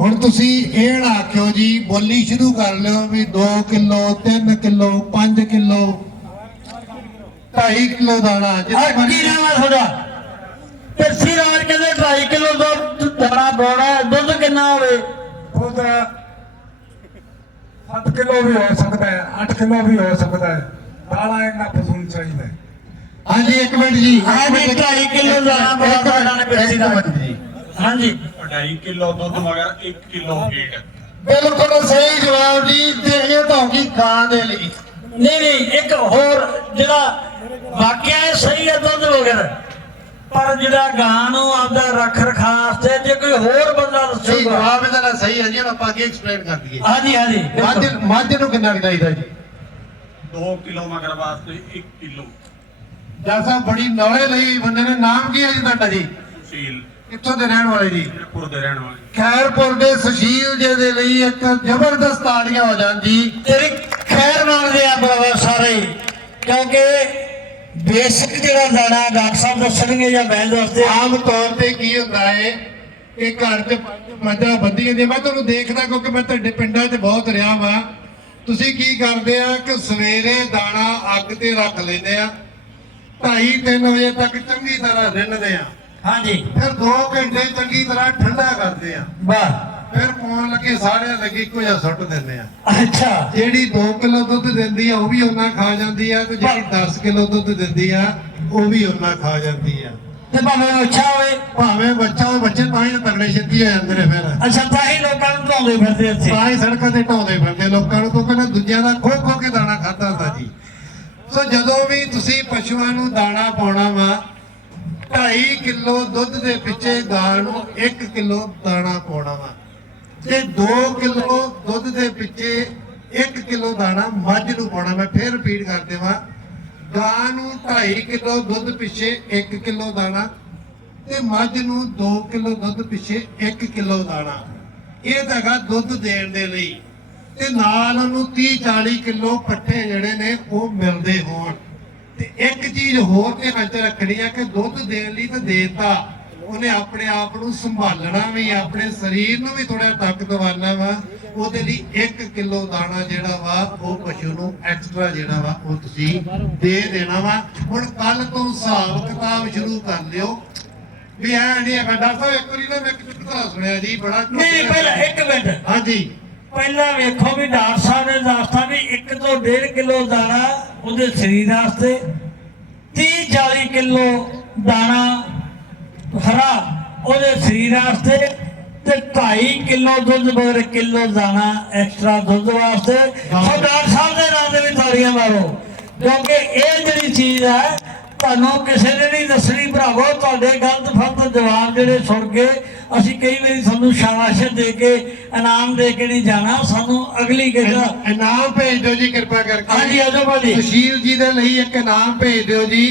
ਹੁਣ ਤੁਸੀਂ ਇਹ ਨਾ ਆਖਿਓ ਜੀ ਬੋਲੀ ਸ਼ੁਰੂ ਕਰ ਲਿਓ ਵੀ 2 ਕਿਲੋ 3 ਕਿਲੋ 5 ਕਿਲੋ 2.5 ਕਿਲੋ ਦਾਣਾ ਜਿੱਥੇ ਮਰਜ਼ੀ। ਪਿਰਸੀ ਰਾਜ ਕਹਿੰਦੇ 2.5 ਕਿਲੋ ਦੁੱਧ ਦਾਣਾ ਬੋੜਾ ਦੁੱਧ ਕਿੰਨਾ ਹੋਵੇ? ਦੁੱਧ 7 ਕਿਲੋ ਵੀ ਹੋ ਸਕਦਾ ਹੈ 8 ਕਿਲੋ ਵੀ ਹੋ ਸਕਦਾ ਹੈ। ਦਾਣਾ ਇਹਨਾਂ ਨੂੰ ਚਾਹੀਦਾ ਹਾਂਜੀ ਇੱਕ ਮਿੰਟ ਜੀ। ਹਾਂ ਜੀ 2.5 ਕਿਲੋ ਦਾਣਾ ਤੁਹਾਡਾ ਨੇ ਪਿਰਸੀ ਰਾਜ ਜੀ ਹਾਂਜੀ। 2.5 ਕਿਲੋ ਦੁੱਧ ਮਗਰ 1 ਕਿਲੋ ਫੀਡ ਬਿਲਕੁਲ ਸਹੀ ਜਵਾਬ ਜੀ ਤੇ ਇਹ ਤਾਂ ਹੋ ਗਈ ਗਾਂ ਦੇ ਲਈ। ਨਹੀਂ ਨਹੀਂ ਇੱਕ ਹੋਰ ਜਿਹੜਾ ਵਾਕਿਆ ਹੈ ਸਹੀ ਹੈ ਦੁੱਧ ਵਗੈਰਾ ਪਰ ਜਿਹੜਾ ਗਾਂ ਨੂੰ ਆਪਦਾ ਰੱਖ ਰਖਾਸ ਤੇ ਜੇ ਕੋਈ ਹੋਰ ਬੰਦਾ ਸਹੀ ਦੱਸੂਗਾ ਜਵਾਬ ਇਹਦਾ ਸਹੀ ਹੈ ਜੀ ਆਪਾਂ ਅੱਗੇ ਐਕਸਪਲੇਨ ਕਰ ਦਈਏ। ਹਾਂਜੀ ਹਾਂਜੀ ਮੱਝ ਨੂੰ ਕਿੰਨਾ ਕੁ ਚਾਹੀਦਾ ਜੀ? 2 ਕਿਲੋ ਮਗਰ ਵਾਸਤੇ 1 ਕਿਲੋ। ਸਾਹਿਬ ਬੜੀ ਨੌਲੇ ਲਈ ਬੰਦੇ ਨੇ। ਨਾਮ ਕੀ ਹੈ ਜੀ ਤੁਹਾਡਾ ਜੀ? ਸੀਲ ਕਿੱਥੋਂ ਦੇ ਰਹਿਣ ਵਾਲੇ ਜੀ? ਪੁਰ ਦੇ ਰਹਿਣ ਵਾਲੇ। ਖੈਰਪੁਰ ਦੇ ਸੁਸ਼ੀਲ ਜੀ ਦੇ ਲਈ ਇੱਕ ਜ਼ਬਰਦਸਤ ਤਾੜੀਆਂ ਹੋ ਜਾਣ ਜੀ। ਤੇਰੀ ਖੈਰ ਮੰਗਦੇ ਆ ਬਾਬਾ ਸਾਰੇ। ਕਿਉਂਕਿ ਬੇਸਿਕ ਜਿਹੜਾ ਦਾਣਾ ਡਾਕਟਰ ਸਾਹਿਬ ਦੱਸਣਗੇ ਜਾਂ ਮੈਂ ਦੱਸਦੇ ਆਮ ਤੌਰ ਤੇ ਕੀ ਹੁੰਦਾ ਹੈ ਕਿ ਘਰ 'ਚ ਮੱਝਾਂ ਬੱਧੀਆਂ ਨੇ। ਮੈਂ ਤੁਹਾਨੂੰ ਦੇਖਦਾ ਕਿਉਂਕਿ ਮੈਂ ਤੁਹਾਡੇ ਪਿੰਡਾਂ 'ਚ ਬਹੁਤ ਰਿਹਾ ਵਾਂ। ਤੁਸੀਂ ਕੀ ਕਰਦੇ ਆ? ਕਿ ਸਵੇਰੇ ਦਾਣਾ ਅੱਗ ਤੇ ਰੱਖ ਲੈਂਦੇ ਆ। 2:30 ਵਜੇ ਤੱਕ ਚੰਗੀ ਤਰ੍ਹਾਂ ਰਿੰਨਦੇ ਆ। ਹਾਂਜੀ। ਫਿਰ 2 ਘੰਟੇ ਚੰਗੀ ਤਰ੍ਹਾਂ ਠੰਡਾ ਕਰਦੇ ਆ। ਵਾਹ। ਫਿਰ ਪਾਉਣ ਲੱਗੇ ਸਾਰਿਆਂ ਲੱਗੇ ਇੱਕੋ ਜਿਹਾ ਸੁੱਟ ਦਿੰਦੇ ਆ। ਅੱਛਾ। ਜਿਹੜੀ 2 ਕਿਲੋ ਦੁੱਧ ਦਿੰਦੀ ਆ ਉਹ ਵੀ ਉਹਨਾਂ ਖਾ ਜਾਂਦੀ ਆ ਤੇ ਜਿਹੜੀ 10 ਕਿਲੋ ਦੁੱਧ ਦਿੰਦੀ ਆ ਉਹ ਵੀ ਉਹਨਾਂ ਖਾ ਜਾਂਦੀ ਆ। ਤੇ ਭਾਵੇਂ ਅੱਛਾ ਹੋਵੇ। ਭਾਵੇਂ ਬੱਚਾ ਉਹ ਬੱਚੇ ਤਾਂ ਹੀ ਤਾਂ ਤਗੜੇ ਛੇਤੀ ਹੋ ਜਾਂਦੇ ਨੇ ਫਿਰ। ਅੱਛਾ ਤਾਂ ਹੀ ਲੋਕਾਂ ਨੂੰ ਧਾਉਂਦੇ ਫਿਰਦੇ ਇੱਥੇ। ਤਾਂ ਹੀ ਸੜਕਾਂ ਤੇ ਢਾਉਂਦੇ ਫਿਰਦੇ ਲੋਕਾਂ ਨੂੰ ਕਿਉਂਕਿ ਨਾ ਦੂਜਿਆਂ ਦਾ ਖੋ ਖੋ ਕੇ ਦਾਣਾ ਖਾਦਾ ਹੁੰਦਾ ਜੀ। ਸੋ ਜਦੋਂ ਵੀ ਤੁਸੀਂ ਪਸ਼ੂਆਂ ਨੂੰ ਦਾਣਾ ਪਾਉਣਾ ਵਾ 2.5 ਕਿਲੋ ਦੁੱਧ ਦੇ ਪਿੱਛੇ ਗਾਂ ਨੂੰ 1 ਕਿਲੋ ਦਾਣਾ ਪਾਉਣਾ ਵਾ। ਤੇ 2 ਕਿਲੋ ਦੁੱਧ ਦੇ ਪਿੱਛੇ 1 ਕਿਲੋ ਦਾਣਾ ਮੱਝ ਨੂੰ ਪਾਉਣਾ, ਮੈਂ ਫੇਰ ਰਿਪੀਟ ਕਰ ਦੇਵਾਂ। ਗਾਂ ਨੂੰ 2.5 ਕਿਲੋ ਦੁੱਧ ਪਿੱਛੇ 1 ਕਿਲੋ ਦਾਣਾ ਤੇ ਮੱਝ ਨੂੰ 2 ਕਿਲੋ ਦੁੱਧ ਪਿੱਛੇ 1 ਕਿਲੋ ਦਾਣਾ। ਇਹ ਤਾਂ ਹੈਗਾ ਦੁੱਧ ਦੇਣ ਦੇ ਲਈ। ਤੇ ਨਾਲ ਉਹਨੂੰ 30 40 ਕਿਲੋ ਪੱਠੇ ਜਿਹੜੇ ਨੇ ਉਹ ਮਿਲਦੇ ਹੋਣ। ਤੇ ਇੱਕ ਚੀਜ਼ ਹੋਰ ਧਿਆਨ ਚ ਰੱਖਣੀ ਆ ਕਿ ਦੁੱਧ ਦੇਣ ਲਈ ਤਾਂ ਦੇਤਾ। ਉਹਨੇ ਆਪਣੇ ਆਪ ਨੂੰ ਸੰਭਾਲਣਾ ਵੀ ਆਪਣੇ ਸਰੀਰ ਨੂੰ ਵੀ ਥੋੜਾ ਤਾਕਤਵਾਨਾ ਵਾ। ਉਹਦੇ ਲਈ 1 ਕਿਲੋ ਦਾਣਾ ਜਿਹੜਾ ਵਾ ਉਹ ਪਸ਼ੂ ਨੂੰ ਐਕਸਟਰਾ ਜਿਹੜਾ ਵਾ ਉਹ ਤੁਸੀਂ ਦੇ ਦੇਣਾ ਵਾ। ਹੁਣ ਕੱਲ ਤੋਂ ਹਿਸਾਬ ਕਿਤਾਬ ਸ਼ੁਰੂ ਕਰ ਲਿਓ। ਵੀ ਐ ਨਹੀਂ ਹੈਗਾ ਡਾਕਟਰ ਸਾਹਿਬ ਇੱਕ ਵਾਰੀ ਨਾ ਮੈਂ ਇੱਕ ਚੁਟਕਲਾ ਸੁਣਿਆ ਜੀ ਬੜਾ ਨਹੀਂ ਪਹਿਲਾਂ ਇੱਕ ਮਿੰਟ। ਹਾਂਜੀ। ਪਹਿਲਾਂ ਵੇਖੋ ਵੀ ਡਾਕਟਰ ਸਾਹਿਬ ਨੇ ਦੱਸਤਾ ਵੀ 1 ਤੋਂ 1.5 ਕਿਲੋ ਦਾਣਾ ਉਹਦੇ ਸਰੀਰ ਵਾਸਤੇ 30 40 ਕਿਲੋ ਦਾਣਾ ਹਰਾ ਉਹਦੇ ਸਰੀਰ ਵਾਸਤੇ ਤੇ 2.5 ਕਿਲੋ ਦੁੱਧ ਬਗਰ ਕਿਲੋ ਦਾਣਾ ਐਕਸਟਰਾ ਦੁੱਧ ਵਾਸਤੇ। ਸੋ ਡਾਕਟਰ ਸਾਹਿਬ ਦੇ ਨਾਮ ਦੇ ਵੀ ਤਾੜੀਆਂ ਮਾਰੋ। ਕਿਉਂਕਿ ਇਹ ਜਿਹੜੀ ਚੀਜ਼ ਹੈ ਤੁਹਾਨੂੰ ਕਿਸੇ ਨੇ ਨਹੀਂ ਦੱਸਣੀ ਭਰਾਵੋ ਤੁਹਾਡੇ ਗਲਤ ਫਲਤ ਜਵਾਬ ਜਿਹੜੇ ਸੁਣ ਕੇ ਅਸੀਂ ਕਈ ਵਾਰੀ ਤੁਹਾਨੂੰ ਸ਼ਾਬਾਸ਼ ਦੇ ਕੇ ਇਨਾਮ ਦੇ ਕੇ ਨਹੀਂ ਜਾਣਾ ਸਾਨੂੰ ਅਗਲੀ ਕਿਹੜਾ ਇਨਾਮ ਭੇਜ ਦਿਓ ਜੀ ਕਿਰਪਾ ਕਰਕੇ। ਹਾਂਜੀ ਆਜੋ ਭਾਜੀ। ਸੁਸ਼ੀਲ ਜੀ ਦੇ ਲਈ ਇੱਕ ਇਨਾਮ ਭੇਜ ਦਿਓ ਜੀ।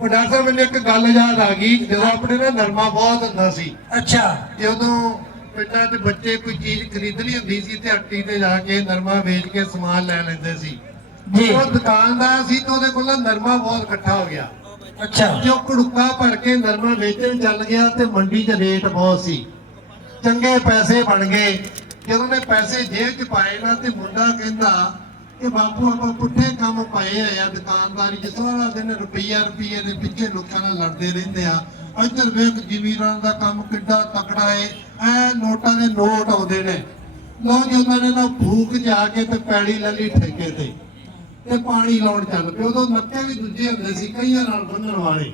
ਉਹ ਡਾਕਟਰ ਸਾਹਿਬ ਮੈਨੂੰ ਇੱਕ ਗੱਲ ਯਾਦ ਆ ਗਈ ਜਦੋਂ ਆਪਣੇ ਨਾ ਨਰਮਾ ਬਹੁਤ ਹੁੰਦਾ ਸੀ। ਅੱਛਾ। ਜਦੋਂ ਪਿੰਡਾਂ 'ਚ ਬੱਚੇ ਕੋਈ ਚੀਜ਼ ਖਰੀਦਣੀ ਹੁੰਦੀ ਸੀ ਤੇ ਹੱਟੀ ਤੇ ਜਾ ਕੇ ਨਰਮਾ ਵੇਚ ਕੇ ਸਮਾਨ ਲੈ ਲੈਂਦੇ ਸੀ। ਜੀ। ਉਹ ਦੁਕਾਨਦਾਰ ਸੀ ਤੇ ਉਹਦੇ ਕੋਲ ਨਰਮਾ ਬਹੁਤ ਇਕੱਠਾ ਹੋ ਗਿਆ। ਅੱਛਾ। ਉਹ ਕੁੜੁੱਕਾ ਭਰ ਕੇ ਨਰਮਾ ਵੇਚਣ ਚੱਲ ਗਿਆ ਤੇ ਮੰਡੀ 'ਚ ਰੇਟ ਬਹੁਤ ਸੀ। ਚੰਗੇ ਪੈਸੇ ਬਣ ਗਏ। ਜਦੋਂ ਨੇ ਪੈਸੇ ਜੇਬ 'ਚ ਪਾਏ ਨਾ ਤੇ ਮੁੰਡਾ ਕਹਿੰਦਾ ਕਿ ਬਾਪੂ ਆਪਾਂ ਪੁੱਠੇ ਕੰਮ ਪਾਏ ਆ ਦੁਕਾਨਦਾਰੀ 'ਚ ਸਾਰਾ ਦਿਨ ਰੁਪਈਆ ਰੁਪਈਏ ਦੇ ਪਿੱਛੇ ਲੋਕਾਂ ਨਾਲ ਲੜਦੇ ਰਹਿੰਦੇ ਆ। ਇੱਧਰ ਵੇਖ ਜ਼ਮੀਰਾਂ ਦਾ ਕੰਮ ਕਿੱਡਾ ਤਕੜਾ ਏ ਐ ਨੋਟਾਂ ਦੇ ਨੋਟ ਆਉਂਦੇ ਨੇ। ਲੋ ਜੀ ਉਹਨਾਂ ਨੇ ਨਾ ਭੂਖ ਜਾ ਕੇ ਤੇ ਪੈੜੀ ਲੈ ਲਈ ਠੇਕੇ ਤੇ। ਤੇ ਪਾਣੀ ਲਾਉਣ ਚੱਲ ਪਏ। ਉਦੋਂ ਨੱਕੇ ਵੀ ਦੂਜੇ ਹੁੰਦੇ ਸੀ, ਕਈਆਂ ਨਾਲ ਬੰਨਣ ਵਾਲੇ।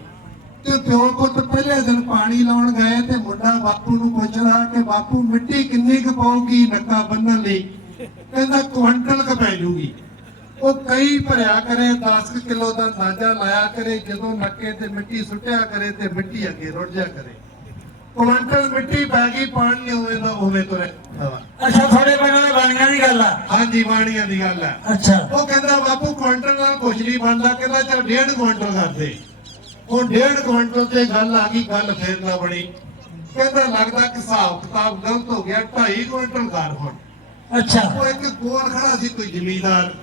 ਤੇ ਪਿਓ ਪੁੱਤ ਪਹਿਲੇ ਦਿਨ ਪਾਣੀ ਲਾਉਣ ਗਏ ਤੇ ਮੁੰਡਾ ਬਾਪੂ ਨੂੰ ਪੁੱਛਦਾ ਕਿ ਬਾਪੂ, ਮਿੱਟੀ ਕਿੰਨੀ ਕੁ ਪਾਉਗੀ ਨੱਕਾ ਬੰਨਣ ਲਈ? ਕਹਿੰਦਾ ਕੁਇੰਟਲ ਕ ਪੈ ਜੂਗੀ। ਉਹ ਕਈ ਭਰਿਆ ਕਰੇ 10 ਕਿਲੋ ਦਾ ਨਾਜਾ ਲਾਇਆ ਕਰੇ, ਜਦੋਂ ਨੱਕੇ ਤੇ ਮਿੱਟੀ ਸੁੱਟਿਆ ਕਰੇ ਤੇ ਮਿੱਟੀ ਅੱਗੇ ਰੁੜ ਜਾ ਕਰੇ। ਕੁਇੰਟਲ ਮਿੱਟੀ ਪੈ ਗਈ ਪਾਣੀ ਉਵੇਂ ਦਾ ਉਵੇਂ ਤੁਰੇ। ਅੱਛਾ ਤੁਹਾਡੇ ਪਿੰਡਾਂ ਦੇ ਬਾਣੀਆਂ ਦੀ ਗੱਲ ਆ? ਹਾਂਜੀ ਬਾਣੀਆਂ ਦੀ ਗੱਲ ਹੈ ਅੱਛਾ। ਉਹ ਕਹਿੰਦਾ ਬਾਪੂ ਕੁਆਂਟਲ ਨਾਲ ਕੁਛ ਨਹੀਂ ਬਣਦਾ। ਕਹਿੰਦਾ ਚਲ ਡੇਢ ਕੁਆਂਟਲ ਕਰ ਦੇ। ਉਹ ਡੇਢ ਕੁਆਂਟਲ ਤੇ ਗੱਲ ਆ ਗਈ ਗੱਲ ਫੇਰ ਨਾ ਬਣੀ। ਕਹਿੰਦਾ ਲੱਗਦਾ ਕਿ ਹਿਸਾਬ ਕਿਤਾਬ ਗਲਤ ਹੋ ਗਿਆ 2.5 ਕੁਆਂਟਲ ਕਰ ਹੁਣ। ਅੱਛਾ। ਉਹ ਇੱਕ ਕੋਲ ਖੜਾ ਸੀ ਕੋਈ ਜ਼ਮੀਂਦਾਰ।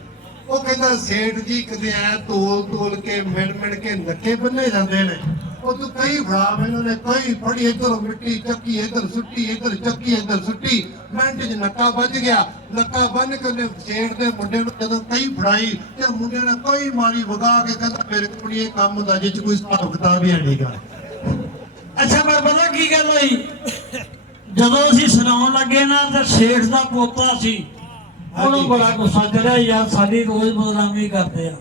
ਉਹ ਕਹਿੰਦਾ ਸੇਠ ਜੀ ਕਦੇ ਐ ਤੋਲ ਤੋਲ ਕੇ ਮਿਣ ਮਿਣ ਕੇ ਨੱਕੇ ਬੰਨੇ ਜਾਂਦੇ ਨੇ। ਉਹ ਤੂੰ ਕਈ ਫੜਾ ਮੈਨੂੰ ਨੇ ਕਈ ਫੜੀ ਇੱਧਰ ਮਿੱਟੀ ਚੱਕੀ ਇੱਧਰ ਸੁੱਟੀ ਇੱਧਰ ਚੱਕੀ ਇੱਧਰ ਸੁੱਟੀ। ਮਿੰਟ 'ਚ ਨੱਕਾ ਵੱਜ ਗਿਆ। ਨੱਕਾ ਬੰਨ ਕੇ ਉਹਨੇ ਸੇਠ ਦੇ ਮੁੰਡੇ ਨੂੰ ਜਦੋਂ ਕਈ ਫੜਾਈ ਤੇ ਮੁੰਡੇ ਨੇ ਕਈ ਮਾਰੀ ਵਗਾ ਕੇ ਕਹਿੰਦਾ ਮੇਰੇ ਕੋਲ ਇਹ ਕੰਮ ਦਾ ਜਿਹ 'ਚ ਕੋਈ ਹਿਸਾਬ ਕਿਤਾਬ ਹੀ ਨਹੀਂਗਾ ਅੱਛਾ ਪਰ ਪਤਾ ਕੀ ਗੱਲ ਹੋਈ? ਜਦੋਂ ਅਸੀਂ ਸੁਣਾਉਣ ਲੱਗੇ ਨਾ ਤਾਂ ਸ਼ੇਖ ਦਾ ਪੋਤਾ ਸੀ ਉਹਨੂੰ। ਬੜਾ ਗੁੱਸਾ ਚੜਿਆ ਯਾਰ ਸਾਡੀ ਰੋਜ਼ ਬਦਨਾਮੀ ਕਰਦੇ ਆ।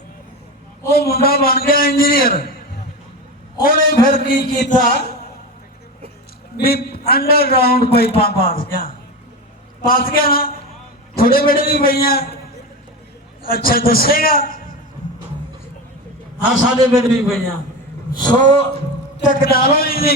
ਉਹ ਮੁੰਡਾ ਬਣ ਗਿਆ ਇੰਜੀਨੀਅਰ। ਉਹਨੇ ਫਿਰ ਕੀ ਕੀਤਾ? ਵੀ ਅੰਡਰਗਰਾਉਂਡ ਪਾਈਪਾਂ ਪਾਸ ਗਿਆ। ਪਾਸ ਗਿਆ ਨਾ ਥੋੜੇ ਬੜੇ ਵੀ ਪਈਆਂ। ਅੱਛਾ, ਦੱਸੇਗਾ? ਹਾਂ, ਸਾਡੇ ਬੇਟ ਵੀ ਪਈਆਂ। ਸੋ ਟੈਕਨੋਲੋਜੀ ਦੀ